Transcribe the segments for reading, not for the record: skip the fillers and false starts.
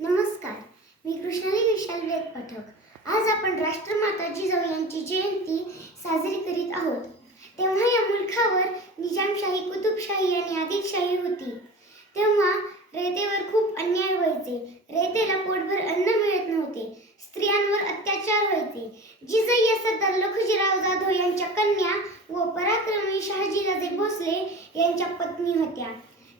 नमस्कार, मी कृष्णाली विशाल वेद पाठक। आज आपण राष्ट्रमाता जिजाऊ यांची जयंती साजरी करीत आहोत। तेव्हा या मुलखावर निजामशाही, कुतुबशाही आणि आदिलशाही होती। तेव्हा रयतेवर खूप अन्याय व्हायचे। रयतेला पोटभर अन्न मिळत नव्हते। स्त्रियांवर अत्याचार व्हायचे। जिजाई या सरदार लखुजीराव जाधव यांच्या कन्या व पराक्रमी शहाजीराजे भोसले यांच्या पत्नी होत्या।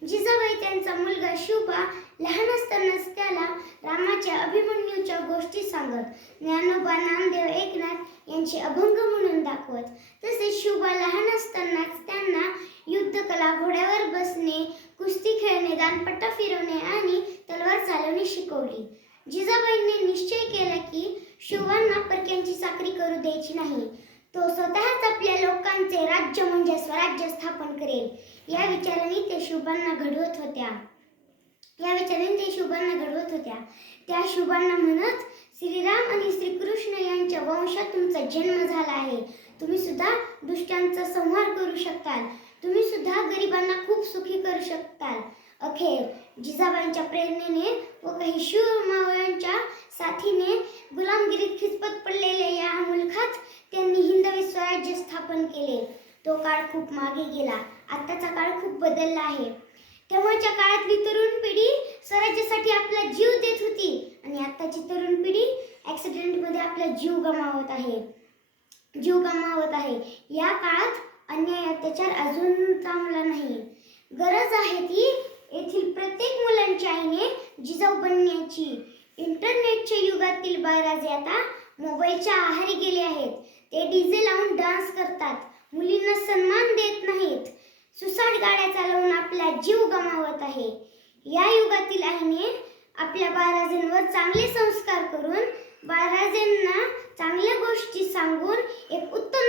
जिजाबाई त्यांचा मुलगा शिवबा लहान असतानाच त्याला रामाच्या, अभिमन्यूच्या गोष्टी सांगत, ज्ञानोबा, नामदेव, एकनाथ यांचे अभंग म्हणून दाखवत। तसेच शिवबा लहान असतानाच त्यांना युद्धकला, घोड्यावर बसणे, कुस्ती खेळणे, दांडपट्टा फिरवणे आणि तलवार चालवणे शिकवली। जिजाबाईंनी निश्चय केला की शिवबांना परक्यांची चाकरी करू द्यायची नाही। तो स्वतःच आपल्या लोकांचे राज्य म्हणजे स्वराज्य स्थापन करेल या विचाराने ते शिवबांना घडवत होत्या। त्या शिवबांना म्हणत, श्रीराम आणि श्रीकृष्ण यांच्या वंशात तुमचा जन्म झाला आहे। तुम्ही सुद्धा दुष्टांचा संहार करू शकताल। तुम्ही सुद्धा गरिबांना खूप सुखी करू शकताल। अखेर जिजाबाईंच्या प्रेरणेने व काही शूरमावळ्यांच्या साथीने गुलामगिरीत खितपत पडलेल्या या मुलखात त्यांनी हिंदवी स्वराज्य स्थापन केले। तो काळ खूप मागे गेला। आताचा काळ खूप बदलला आहे। तेव्हाच्या काळातली तरुण पिढी स्वराज्यासाठी आपला जीव देत होती आणि आताची तरुण पिढी ॲक्सिडेंटमध्ये आपला जीव गमावत आहे। या काळात अन्याय, अत्याचार अजून थांबला नाही। गरज आहे ती येथील प्रत्येक मुलांच्या आईने जिजाऊ बनण्याची। इंटरनेटच्या युगातील बाळराजे आता मोबाईलच्या आहारी गेले आहेत। ते डीजे लावून डान्स करतात, मुलींना सन्मान देत नाहीत, सुसाट गाड्या चालवून आपला जीव गमावत आहे। या युगातील आईने आपल्या बाळराजांवर चांगले संस्कार करून, बाळराजांना चांगल्या गोष्टी सांगून एक उत्तम